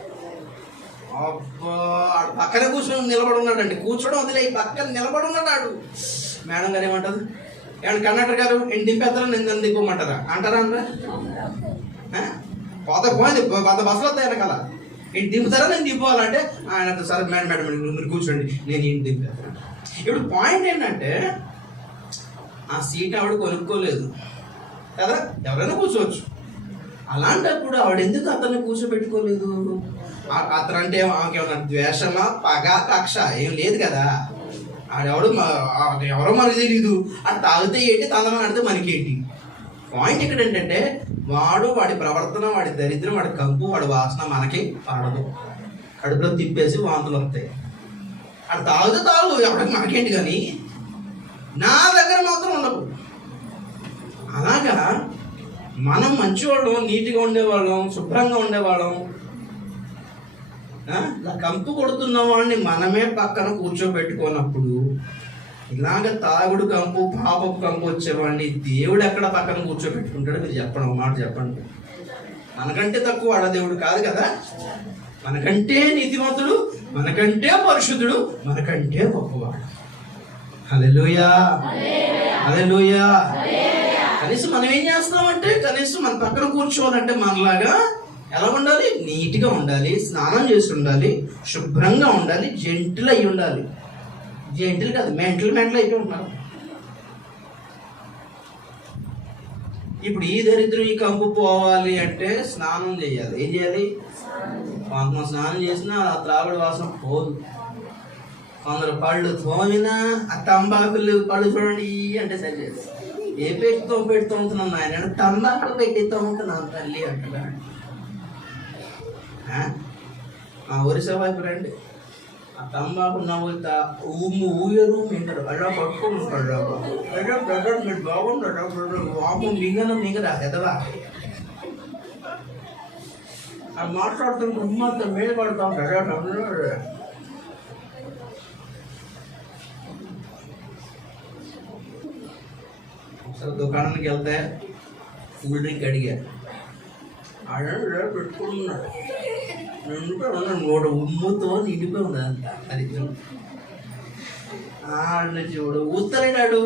అబ్బా, పక్కనే నిలబడి ఉన్నాడండి. కూర్చోడం వదిలే, పక్కన నిలబడి ఉన్నాడు. మేడం గారు ఏమంటారు? ఏమన్నా కండక్టర్ గారు ఏంటి దింపేస్తారా, నేను నన్ను దింపమంటారా అంటారా? అనరా? పోయింది 100 బస్సులు వస్తాయి వెనకాల, ఏంటి దింపుతారా, నేను దింపాలంటే ఆయన సరే మేడం మేడం మీరు కూర్చోండి, నేను ఏంటి దింపేస్తాను. ఇప్పుడు పాయింట్ ఏంటంటే ఆ సీట్ ఆవిడ కొనుక్కోలేదు కదా, ఎవరైనా కూర్చోవచ్చు. అలాంటప్పుడు ఆవిడ ఎందుకు అతన్ని కూర్చోబెట్టుకోలేదు? అతను అంటే ఆమెకేమన్నా ద్వేషమా, పగ, కక్ష ఏం లేదు కదా. ఆడెవడు ఎవరో మనకు తెలీదు. అది తాగితే ఏంటి, తందనం ఆడితే మనకేంటి. పాయింట్ ఇక్కడ ఏంటంటే వాడి ప్రవర్తన, వాడి దరిద్రం, వాడి కంపు, వాడి వాసన మనకి పాడదు. కడుపులో తిప్పేసి వాంతులు వస్తాయి. అది తాగుతూ తాగు, ఎవరికి మనకేంటి. కానీ నా దగ్గర మాత్రం ఉండవు. అలాగా మనం మంచివాళ్ళం, నీట్గా ఉండేవాళ్ళం, శుభ్రంగా ఉండేవాళ్ళం, ఇలా కంపు కొడుతున్న వాళ్ళని మనమే పక్కన కూర్చోబెట్టుకున్నప్పుడు ఇలాగ తాగుడు కంపు, పాపపు కంపు వచ్చేవాడిని దేవుడు ఎక్కడ పక్కన కూర్చోబెట్టుకుంటాడో మీరు చెప్పండి, ఒక మాట చెప్పండి. మనకంటే తక్కువ వాడ దేవుడు కాదు కదా. మనకంటే నీతిమంతుడు, మనకంటే పరిశుద్ధుడు, మనకంటే గొప్పవాడు. హల్లెలూయా, హల్లెలూయా. కనీసం మనం ఏం చేస్తామంటే, కనీసం మన పక్కన కూర్చోవాలంటే మనలాగా ఎలా ఉండాలి? నీట్గా ఉండాలి, స్నానం చేసి ఉండాలి, శుభ్రంగా ఉండాలి, జెంటిల్ అయి ఉండాలి. జెంటిల్ కాదు, మెంటల్ అయితే ఉండాలి. ఇప్పుడు ఈ దరిద్రం, ఈ కంపు పోవాలి అంటే స్నానం చేయాలి. ఏం చేయాలి? కొంతమంది స్నానం చేసినా ఆ త్రాగుడు వాసన పోదు. కొందరు పళ్ళు తోమినా ఆ తంబాకులు పళ్ళు చూడండి అంటే సరి ఏ పెట్టుతున్నాను ఆయన, తంబాకులు పెట్టి తోముతున్నాను తల్లి అంటున్నాడు. ఆ ఒరిసా వైపు రండి, ఆ తంబాకు నవ్వుతా ఊయరు మింగరు, అలా పట్టుకుని ఉంటాడు. అలా బ్రదర్ మీరు బాగుంటాడు బ్రదర్, వాము మిగరా ఎదవా అది మాట్లాడుతుంటే ఉమ్మంతా మీద పడుతూ ఉంటాడు. ఒకసారి దుకాణానికి వెళ్తే కూల్ డ్రింక్ అడిగా, ఆడ పెట్టుకుంటున్నాడు. ఉమ్ముతో నిండిపోయి ఉంది అంత దరిద్రం. చూడు ఊస్తలేడాడు.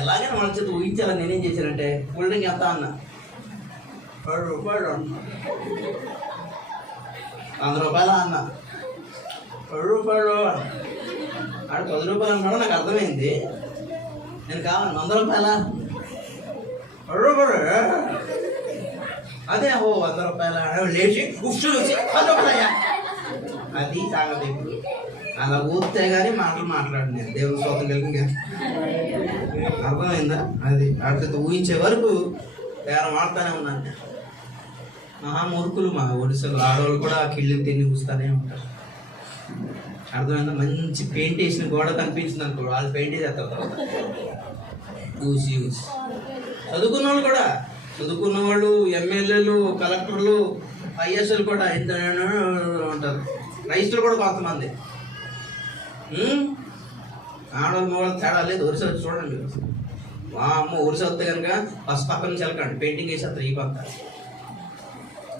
ఎలాగైనా వాళ్ళ చేత ఊహించాలా. నేనేం చేశానంటే కూల్ డ్రింక్ ఎంత అన్న, 10 రూపాయలు అన్న, 100 రూపాయలు అన్న, 10 రూపాయలు ఆడ 10 రూపాయలు అన్నాడు. నాకు అర్థమైంది, నేను కావాలి 100 రూపాయలా, 10 రూపాయలు అదే 100 రూపాయలు లేచి ఉప్సులు వచ్చి 10 రూపాయలయ్యా. అది సంగతి. ఇప్పుడు అలా ఊపితే కానీ మాట్లాడు నేను దేవుని స్తోత్రం కలిగి. అర్థమైందా? అది అట్లా ఊహించే వరకు నేను వాడుతూనే ఉన్నాను. మహామూర్ఖులు మా ఒడిశాలో ఆడవాళ్ళు కూడా ఆ కిళ్ళని తిని ఊస్తానే ఉంటారు. అర్థమైందా? మంచి పెయింట్ వేసిన గోడ కనిపించింది అనుకో, వాళ్ళు పెయింట్ చేస్తారు ఊసి. చదువుకున్న వాళ్ళు కూడా, చదువుకున్న వాళ్ళు, ఎమ్మెల్యేలు, కలెక్టర్లు, ఐఎస్ఎల్ కూడా ఎంత ఉంటారు. రైతులు కూడా కొంతమంది. ఆడవాళ్ళు మగవాళ్ళు తేడా లేదు. ఒరిసా వచ్చి చూడండి మీరు. అమ్మ ఒరిసా వస్తే కనుక ఫస్ట్ పక్క నుంచి వెళ్ళకండి, పెయింటింగ్ వేసేస్తారు. ఈ పక్క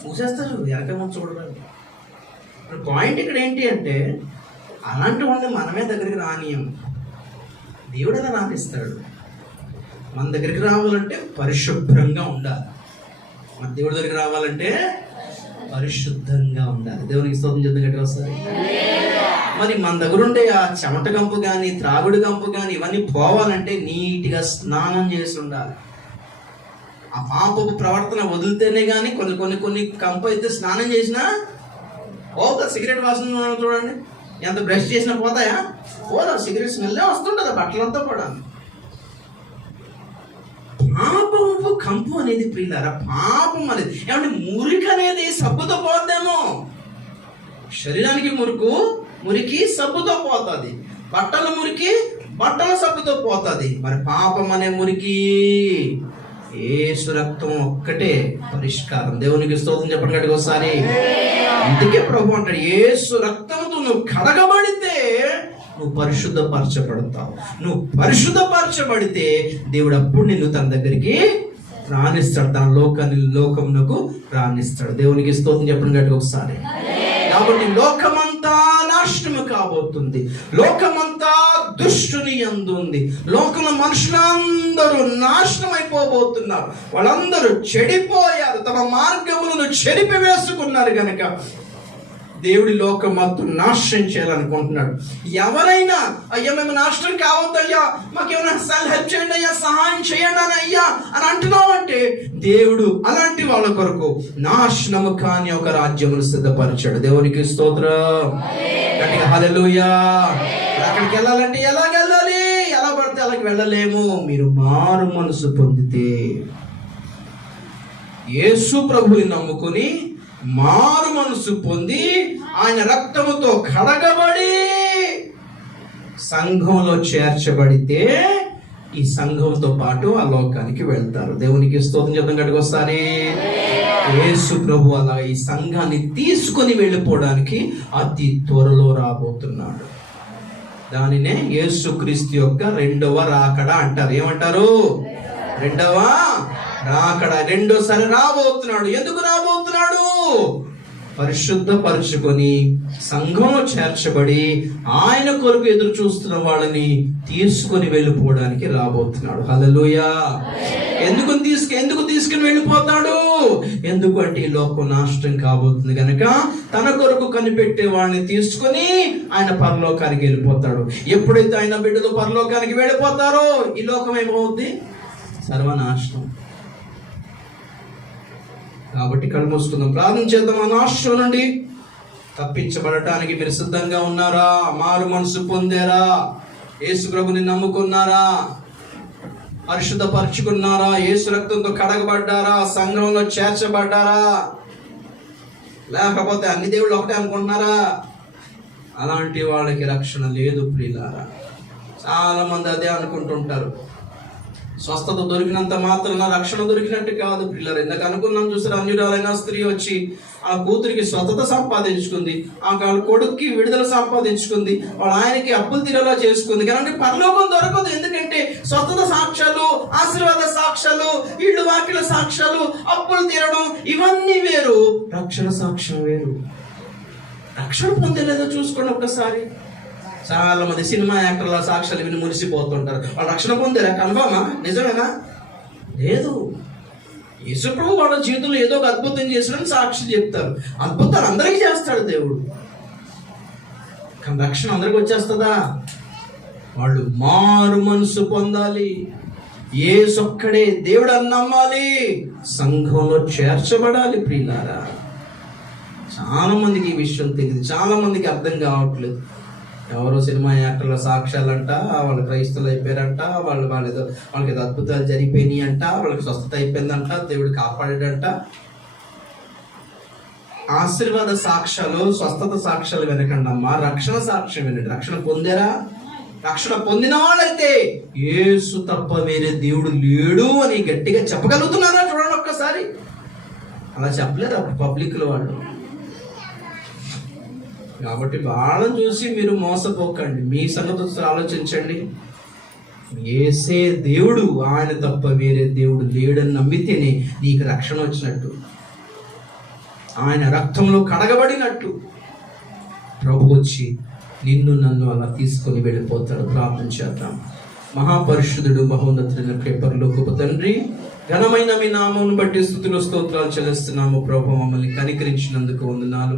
మూసేస్తారు, వెనక చూడలేదు. పాయింట్ ఇక్కడ ఏంటి అంటే అలాంటి వాళ్ళని మనమే దగ్గరికి రానియం. దేవుడు ఎలా రానిస్తాడు? మన దగ్గరికి రావాలంటే పరిశుభ్రంగా ఉండాలి. మన దేవుడి దగ్గరికి రావాలంటే పరిశుద్ధంగా ఉండాలి. దేవునికి స్తోత్రం చేద్దాం గట్టిగా వస్తుంది. మరి మన దగ్గర ఉండే ఆ చెమట కంపు కానీ, త్రాగుడు కంపు కానీ ఇవన్నీ పోవాలంటే నీట్గా స్నానం చేసి ఉండాలి. ఆ పాపపు ప్రవర్తన వదిలితేనే కానీ కొన్ని కంపు అయితే స్నానం చేసినా పోతుంది. సిగరెట్ వాసన చూడండి, ఎంత బ్రష్ చేసినా పోతాయా? పోదా. సిగరెట్ స్మెల్లే వస్తుంటుంది బట్టలంతా కూడా. పాపము కంపు అనేది ప్రియులారా, పాపం అనేది ఏమంటే మురికి అనేది సబ్బుతో పోద్దేమో. శరీరానికి మురికి సబ్బుతో పోతుంది, బట్టల మురికి బట్టల సబ్బుతో పోతుంది. మరి పాపం అనే మురికి యేసు రక్తం ఒక్కటే పరిష్కారం. దేవునికి స్తోత్రం చెప్పండి గట్టిగా ఒకసారి. అందుకే ప్రభు అంటాడు, యేసు రక్తంతో నువ్వు కడగబడితే నువ్వు పరిశుద్ధపరచబడతావు. నువ్వు పరిశుద్ధపరచబడితే దేవుడు అప్పుడు నిన్ను తన దగ్గరికి రాణిస్తాడు, తన లోకమునకు రాణిస్తాడు. దేవునికి స్తోత్రం చెప్పండి గట్టిగా ఒకసారి. కాబట్టి లోకమంతా నాశనము కాబోతుంది, లోకమంతా దుష్టుని యందు ఉంది. లోకంలో మనుషులందరూ నాశనం అయిపోబోతున్నారు. వాళ్ళందరూ చెడిపోయారు, తమ మార్గములను చెరిపివేసుకున్నారు గనక దేవుడి లోకం మొత్తం నాశనం చేయాలనుకుంటున్నాడు. ఎవరైనా అయ్యా మేము నాశనం కావద్దయ్యా, మాకేమైనా హెల్ప్ చేయండి అయ్యా, సహాయం చేయండి అని అయ్యా అని అంటున్నావంటే దేవుడు అలాంటి వాళ్ళ కొరకు నాశనము కాని ఒక రాజ్యమును సిద్ధపరిచాడు. దేవునికి స్తోత్రం. గట్టిగా హల్లెలూయా. అక్కడికి వెళ్ళాలంటే ఎలాగ వెళ్ళాలి? ఎలా పడితే అలాగ వెళ్ళలేము. మీరు మారు మనసు పొందితే, యేసు ప్రభువుని నమ్ముకుని మారు మనసు పొంది ఆయన రక్తముతో కడగబడి సంఘంలో చేర్చబడితే ఈ సంఘంతో పాటు ఆ లోకానికి వెళ్తారు. దేవునికి స్తోత్రం చెప్తాం. గడికొస్తారే యేసు ప్రభు అలా ఈ సంఘాన్ని తీసుకొని వెళ్ళిపోవడానికి అతి త్వరలో రాబోతున్నాడు. దానినే యేసుక్రీస్తు యొక్క రెండవ రాకడ అంటారు. ఏమంటారు? రెండవ రాకడ. రెండోసారి రాబోతున్నాడు. ఎందుకు రాబోతున్నాడు? పరిశుద్ధపరుచుకొని సంఘంలో చేర్చబడి ఆయన కొరకు ఎదురు చూస్తున్న వాళ్ళని తీసుకొని వెళ్ళిపోవడానికి రాబోతున్నాడు. హల్లెలూయా. ఎందుకు తీసుకుని వెళ్ళిపోతాడు? ఎందుకంటే ఈ లోకం నాశనం కాబోతుంది కనుక తన కొరకు కనిపెట్టే వాళ్ళని తీసుకొని ఆయన పరలోకానికి వెళ్ళిపోతాడు. ఎప్పుడైతే ఆయన బిడ్డలు పరలోకానికి వెళ్ళిపోతారో ఈ లోకం ఏమవుద్ది? సర్వనాశనం. కాబట్టి కళ్ళు మూసుకుందాం, ప్రార్థన చేద్దాం. ఆ నాశనం నుండి తప్పించబడటానికి మీరు సిద్ధంగా ఉన్నారా? మారు మనసు పొందారా? యేసు ప్రభుని నమ్ముకున్నారా? పరిశుద్ధపరచుకున్నారా? యేసు రక్తంతో కడగబడ్డారా? సంఘంలో చేర్చబడ్డారా? లేకపోతే అన్ని దేవుళ్ళు ఒకటే అనుకుంటున్నారా? అలాంటి వాళ్ళకి రక్షణ లేదు ప్రియులారా. చాలా మంది అదే అనుకుంటుంటారు. స్వస్థత దొరికినంత మాత్రాన రక్షణ దొరికినట్టు కాదు పిల్లలు. ఇందాక అనుకున్నాం చూసారు, అన్యురాలైన స్త్రీ వచ్చి ఆ కూతురికి స్వస్థత సంపాదించుకుంది, ఆ కొడుక్కి విడుదల సంపాదించుకుంది, వాళ్ళ ఆయనకి అప్పులు తీరేలా చేసుకుంది. కానీ పరలోకం దొరకదు. ఎందుకంటే స్వస్థత సాక్ష్యాలు, ఆశీర్వాద సాక్ష్యాలు, ఇళ్ళు వాకిల సాక్ష్యాలు, అప్పులు తీరడం ఇవన్నీ వేరు, రక్షణ సాక్ష్యం వేరు. రక్షణ పొందలేదో చూసుకోండి ఒక్కసారి. చాలా మంది సినిమా యాక్టర్ల సాక్ష్యాలు విని మురిసిపోతుంటారు. వాళ్ళు రక్షణ పొందారా? కన్ఫర్మా? నిజమేనా? లేదు. యేసుప్రభు వాళ్ళ జీవితంలో ఏదో ఒక అద్భుతం చేసినని సాక్షి చెప్తారు. అద్భుతాలు అందరికీ చేస్తాడు దేవుడు, కానీ రక్షణ అందరికి వచ్చేస్తుందా? వాళ్ళు మారు మనసు పొందాలి. యేసొక్కడే దేవుడు అని నమ్మాలి, సంఘంలో చేర్చబడాలి. ప్రియులారా, చాలా మందికి ఈ విషయం తెలియదు, చాలా మందికి అర్థం కావట్లేదు. ఎవరో సినిమా యాక్టర్ల సాక్ష్యాలంట, వాళ్ళు క్రైస్తవులు అయిపోయారంట, వాళ్ళకి ఏదో అద్భుతాలు జరిగిపోయినాయి అంట, వాళ్ళకి స్వస్థత అయిపోయిందంట, దేవుడు కాపాడాడంట. ఆశీర్వాద సాక్ష్యాలు, స్వస్థత సాక్ష్యాలు వినకండి అమ్మా, రక్షణ సాక్ష్యం వినండి. రక్షణ పొందారా? రక్షణ పొందిన వాళ్ళైతే యేసు తప్ప వేరే దేవుడు లేడు అని గట్టిగా చెప్పగలుగుతున్నారా? చూడండి ఒక్కసారి. అలా చెప్పలేరు పబ్లిక్ లో వాళ్ళు. కాబట్టి వాళ్ళని చూసి మీరు మోసపోకండి. మీ సంగతి ఆలోచించండి. యేసే దేవుడు, ఆయన తప్ప వేరే దేవుడు లేడని నమ్మితేనే నీకు రక్షణ వచ్చినట్టు, ఆయన రక్తంలో కడగబడినట్టు. ప్రభు వచ్చి నిన్ను నన్ను అలా తీసుకొని వెళ్ళిపోతాడు. ప్రార్థన చేద్దాం. మహాపరిశుద్ధుడు, మహోన్నతుడైన పరలోకపు తండ్రి, ఘనమైన మీ నామమును బట్టి స్తుతులు స్తోత్రాలు చెల్లిస్తున్నాము. ప్రభు, మమ్మల్ని కనికరించినందుకు వందనాలు.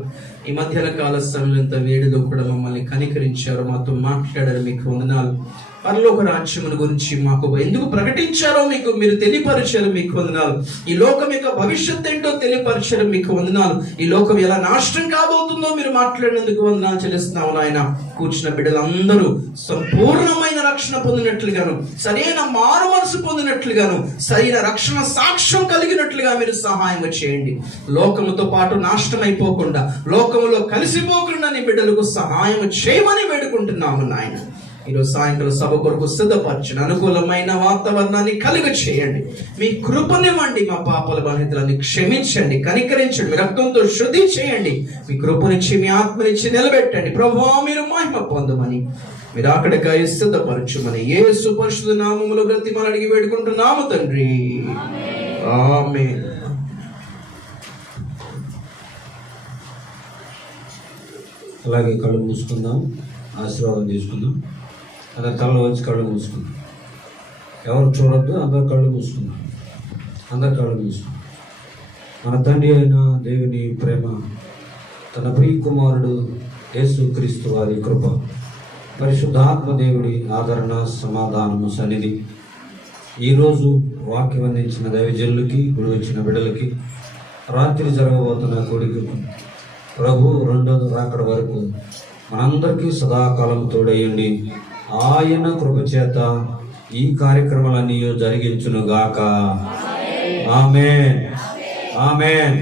ఈ మధ్యాహ్న కాల సమయంలో వేడిలో కూడా మమ్మల్ని కనికరించారు, మాతో మాట్లాడారు, మీకు వందనాలు. పరలోక రాజ్యముల గురించి మాకు ఎందుకు ప్రకటించారో మీరు తెలియపరిచారు, మీకు వందనాలు. ఈ లోకం యొక్క భవిష్యత్తు ఏంటో తెలియపరిచారు, మీకు వందనాలు. ఈ లోకం ఎలా నాశనం కాబోతుందో మీరు మాట్లాడినందుకు వందనాలు చెల్లిస్తున్నాము నాయన. కూర్చున్న బిడ్డలందరూ సంపూర్ణమైన రక్షణ పొందినట్లుగాను, సరైన మారు మనసు పొందినట్లుగాను, సరైన రక్షణ సాక్ష్యం కలిగినట్లుగా మీరు సహాయం చేయండి. లోకముతో పాటు నాశనం అయిపోకుండా, లోకములో కలిసిపోకుండా నీ బిడ్డలకు సహాయం చేయమని వేడుకుంటున్నాము నాయన. ఈరోజు సాయంత్రం సభ కొరకు సిద్ధపరచండి, అనుకూలమైన వాతావరణాన్ని కలుగ చేయండి. మీ కృపనివ్వండి, మా పాపల బాధితులని క్షమించండి, కనికరించండి, మీ రక్తంతో శుద్ధి చేయండి, మీ కృపనిచ్చి మీ ఆత్మనిచ్చి నిలబెట్టండి. ప్రభువా, మీరు మహిమ పొందమని, మీరు అక్కడికై సిద్ధపరచుమని యేసు పరిశుద్ధ నామములో బ్రతిమాలి అడిగి వేడుకుంటున్నాము తండ్రి. ఆమేన్. అలాగే కళ్ళు మూసుకుందాం, ఆశీర్వాదం తీసుకుందాం. అందరు తలలో వచ్చి కళ్ళు మూసుకున్నాం. ఎవరు చూడొద్దు, అందరు కళ్ళు మూసుకున్నాం. అందరు కళ్ళు మూసుకున్నాం. మన తండ్రి అయిన దేవుని ప్రేమ, తన ప్రియ కుమారుడు యేసుక్రీస్తు వారి కృప, పరిశుద్ధాత్మ దేవుడి ఆదరణ, సమాధానము, సన్నిధి ఈరోజు వాక్యం అందించిన దైవజనులకి, గుడి వచ్చిన బిడ్డలకి, రాత్రి జరగబోతున్న కొడుకు ప్రభు రెండో రాకడ వరకు మనందరికీ సదాకాలం తోడయ్యండి. ఆయన కృపచేత ఈ కార్యక్రమాలన్నీ జరిగించునుగాక. ఆమేన్, ఆమేన్,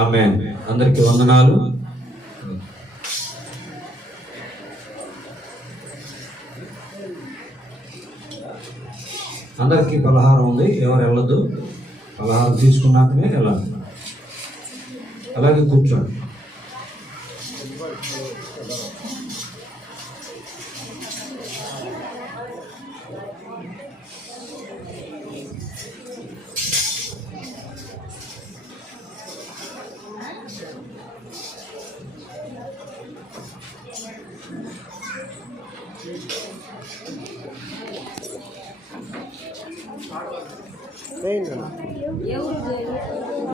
ఆమేన్. అందరికీ వందనాలు. అందరికీ పలహారం ఉంది, ఎవరు వెళ్ళొద్దు. పలహారం తీసుకున్నాకనే వెళ్ళాలి. అలాగే కూర్చోండి. చేయండి.